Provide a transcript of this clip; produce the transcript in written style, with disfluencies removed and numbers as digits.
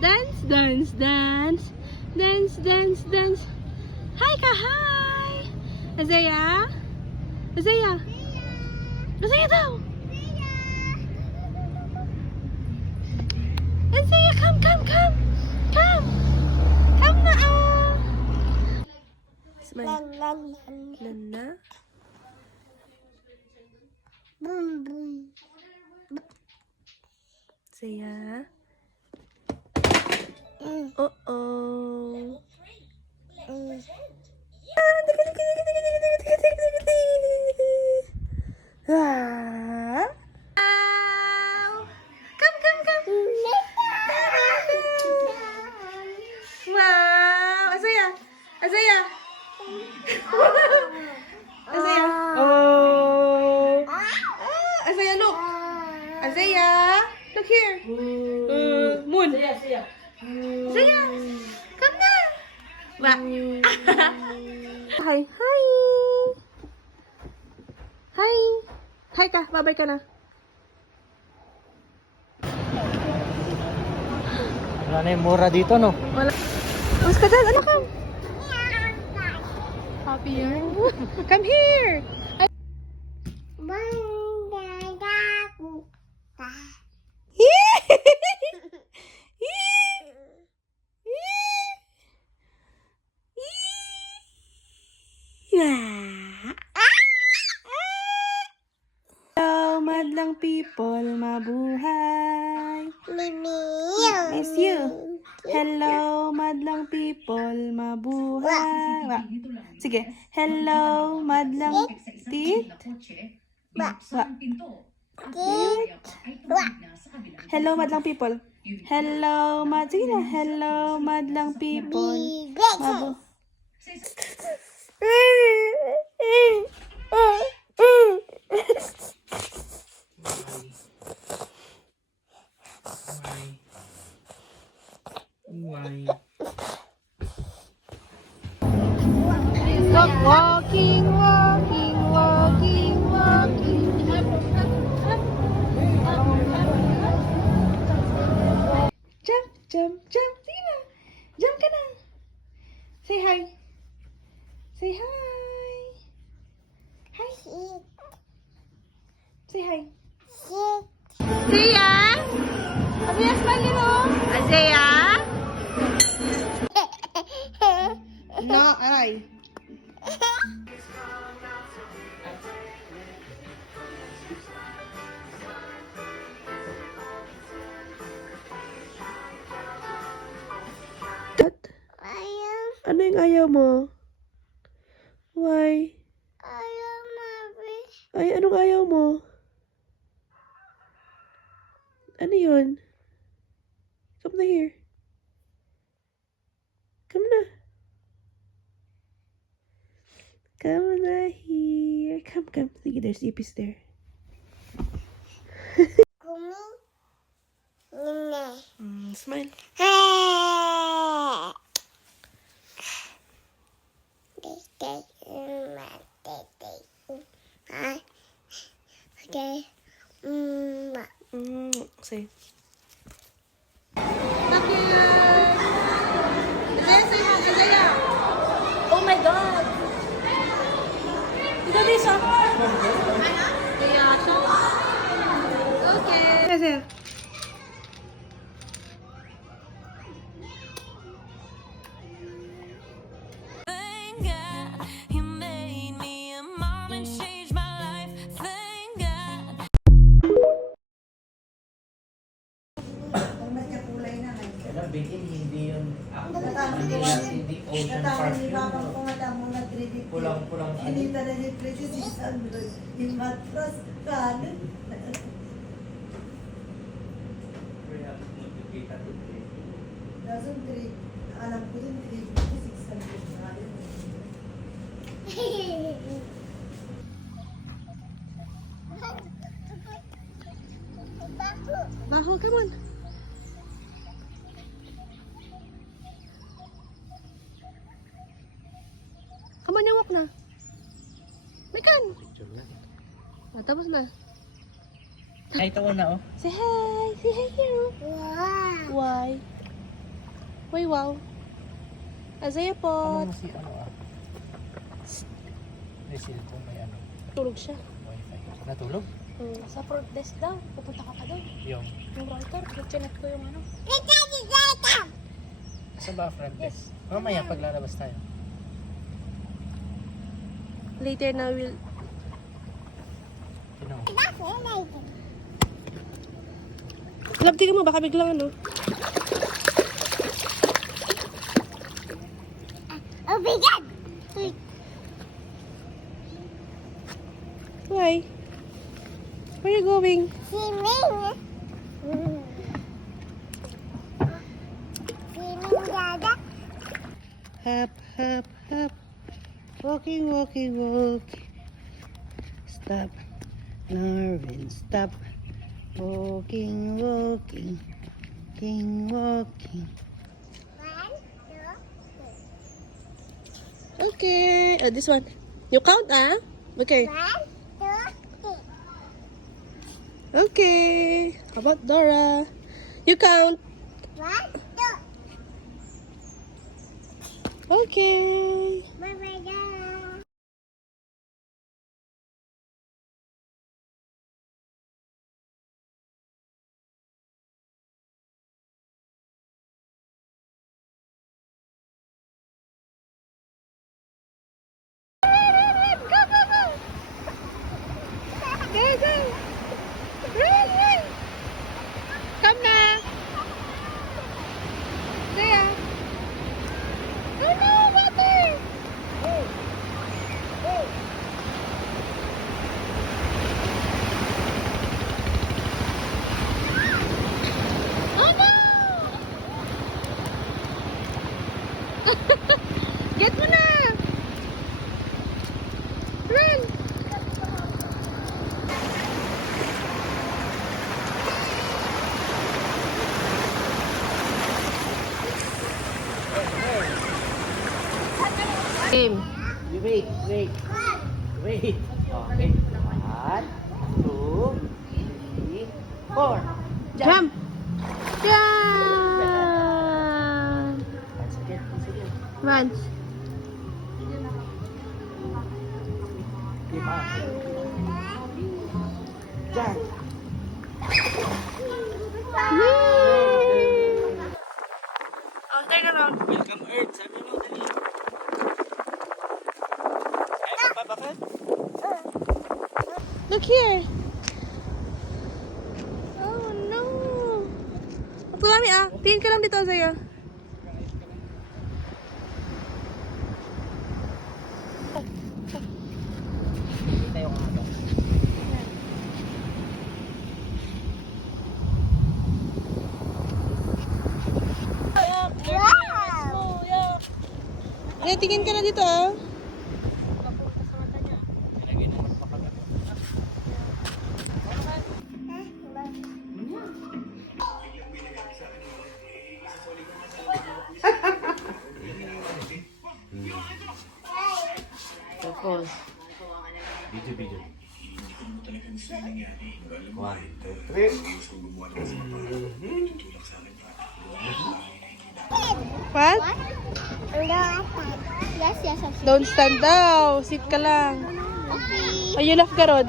Dance, dance, dance. Dance, dance, dance. Hi ka, hi! Azaya? Azaya? Azaya daw! Azaya, come, come, come! Come! Come na ah! Smile. Lana? Boom, boom. Azaya? Uh-oh. Ah. Come, come, come. Wow. Azaya. Azaya. Azaya. Oh. Azaya, look. Azaya. Look here. Moon. Azaya. Come na. Wa. Hi. Hi. Hi. Hi ka. Bye-bye ka na. Wala na yung mura dito, no? Wala. Mas ka dyan. Ano ka? Happy yarn. Come here. Hello, madlang people, mabuhay. Miss you. Hello, madlang people, mabuhay. Wa. Sige. Hello, madlang tit. Wa. Tit. Hello, madlang people. Hello, sige na. Hello, madlang people. Mabu. Walking, walking, walking, walking. Jump, jump, jump. Sige na. Jump ka na. Say hi. Say hi. Hi. Say hi. Zaya? Azaya, smile mo. Azaya? No, aray. What? Ano yung ayaw mo? Why? Ay, anong ayaw mo? Ano yun? Come na here. Come na. Come na here. Come, come. Sige, there's Ipis there. Smile. Okay. Say. Oh my God! Ito din siya. Okay. Kasi. Thank God you made me a mom and changed my life. Thank God. Kaya bitin, hindi yun. Hindi Ocean Park yun. Pulang-pulang. Hinita na ni Precious 600. Yung matras, kanin. Doesn't trade. Alam ko din, trade 600 na rin. Baho, come on. Come on, walk na. Mekan. Tapos na. Ay, ito na, oh. Say hi. Say hi here. Wow! Why? Uy, wow. Azaya Ano po. mo si ano ah? May cellphone, may ano, Tulog siya. wifi. Natulog? Sa front desk daw. Pupunta ka pa doon. Yung, Yung router. Chinek ko yung ano. sa ba front desk? Mamaya paglalabas tayo. Later na will... You know. Love, tingnan mo. Baka biglang ano. Oh my God! Why? Where are you going? Swimming. Swimming, Dada. Hop, hop, hop. Walking, walking, walking. Stop. Narvin, stop. Walking, walking. Walking, walking. 1, 2, 3. Okay. This one. You count, ah? Okay. 1, 2, 3. Okay. How about Dora? You count. 1, 2. Okay. Bye-bye, Dada. Go, go. Run, run. Come na. There. Oh no, water. Oh no. Get mo na. Run. Game. You wait. Wait. Okay. 1, 2, 3, 4. Jump. Jump. Sige, sige. Once. Lima. Diyan. Oh, turn around. Welcome Earth, sabi mo, dali. Ay, bakit? Look here. Oh no. Ako mami ah. Tingin ka lang dito sa'yo. Hindi tayo ano. Wow! Eh, tingin ka na dito ah. Lagay na mas makagat. Tapos, video. 1, 2, 3. What? Yes, yes, yes. Don't stand daw. Sit ka lang. Okay. Ay, you love ka, Rod.